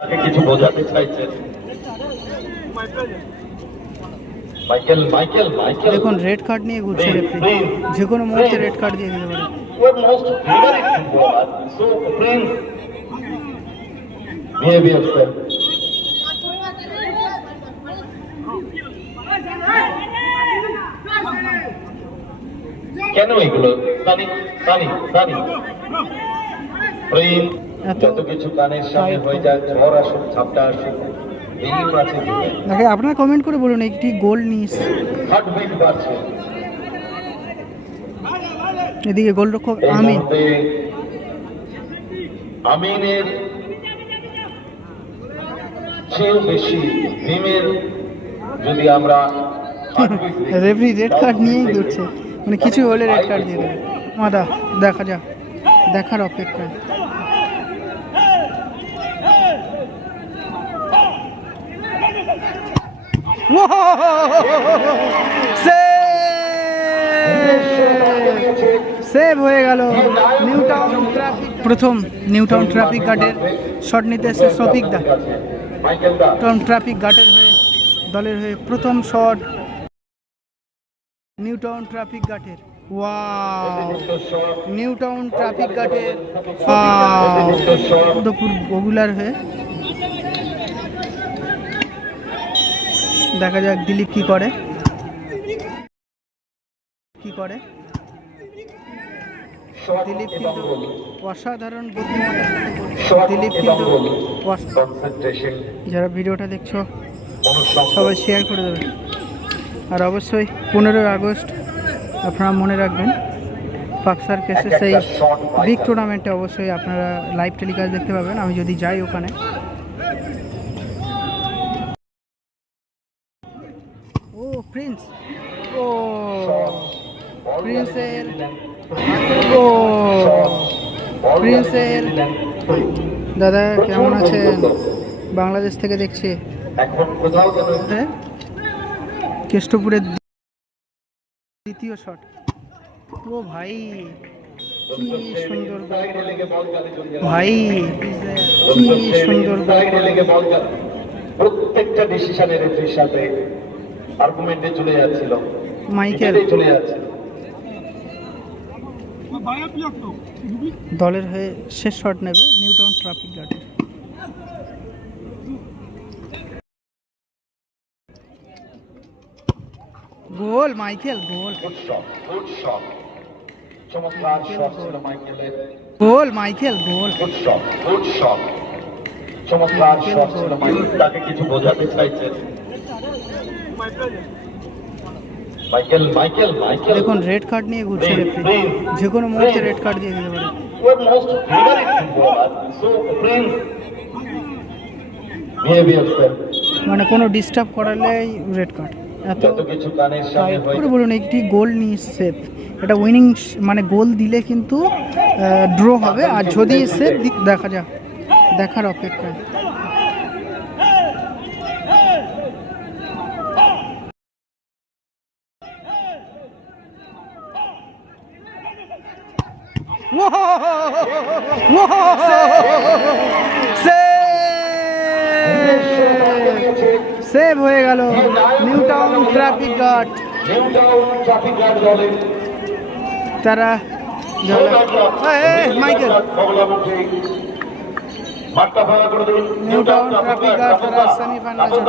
কিছু বোঝাতে চাইছেন? Michael Michael Michael. দেখুন রেড কার্ড নিয়ে ঘুরছে রেফারি যে কোনো মুহূর্তে রেড কার্ড দিয়ে দিতে পারে. কেন এগুলো? সানি সানি সানি। এত যত কিছু কানের সামনে হয়ে ঝড় আসুক ঝাপটা আসুক আপনারা কমেন্ট করে বলুন একটি গোল নিস। এদিকে গোলরক্ষক আমিন। আমিনের চেয়েও বেশি ভীমের যদি আমরা রেফারি রেড কার্ড নিয়েই ঘুরছে মানে কিছু হলে রেড কার্ড দিয়ে দেবে। মাদা দেখা যাক। দেখার অপেক্ষায়। সেভ হয়ে গেল। নিউ টাউন ট্রাফিক প্রথম নিউ টাউন ট্রাফিক গার্ডের শট নিতে এসেছে শফিক দা। টাউন ট্রাফিক গার্ডের হয়ে দলের হয়ে প্রথম শট নিউ টাউন ট্রাফিক গার্ডের ওয়াও নিউ টাউন ট্রাফিক গার্ডের দুপুর বগুলার হয়ে দেখা যাক দিলীপ কি করে। কি করে। দিলীপ কিন্তু অসাধারণ। দিলীপ কিন্তু যারা ভিডিওটা দেখছ, সবাই শেয়ার করে দেবেন আর অবশ্যই পনেরোই আগস্ট আপনারা মনে রাখবেন পাকসার কেসে সেই বিগ টুর্নামেন্টে অবশ্যই আপনারা লাইভ টেলিকাস্ট দেখতে পাবেন। আমি যদি যাই ওখানে ও, প্রিন্স। ও, প্রিন্সের ও প্রিন্সের। দাদা, কেমন আছেন? বাংলাদেশ থেকে দেখছি। হ্যাঁ? কেষ্টপুরের দ্বিতীয় শট। ও ভাই, কি সুন্দর ভাই, কি সুন্দর প্রত্যেকটা ডিসিশনে রেফারির সাথে আর্গুমেন্টে চলে যাচ্ছিল। মাইকেল। চলে যাচ্ছিল দলের হয়ে শেষ শট নেবে নিউটাউন ট্রাফিক গার্ডের গোল মাইকেল গোল। গোল। মাইকেল গোল। চমৎকার শট ছিল মাইকেল। তাকে কিছু বোঝাতে চাইছেন। দেখুন রেড কার্ড নিয়ে ঘুরছে রেফারি যে কোনো মুহূর্তে রেড কার্ড দিয়ে দিতে পারে. মানে কোনো ডিস্টার্ব করালেই রেড কার্ড এত কিছু কানের সামনে হয়ে করে বলুন একটি গোল নিয়ে সেফ এটা উইনিং মানে গোল দিলে কিন্তু ড্র হবে। আর যদি সেফ দেখা যাক। দেখার অপেক্ষায়। সেভ হয়ে গেল new town traffic guard new town traffic guard তারা Michael. New town traffic guard তারা সেমিফাইনালে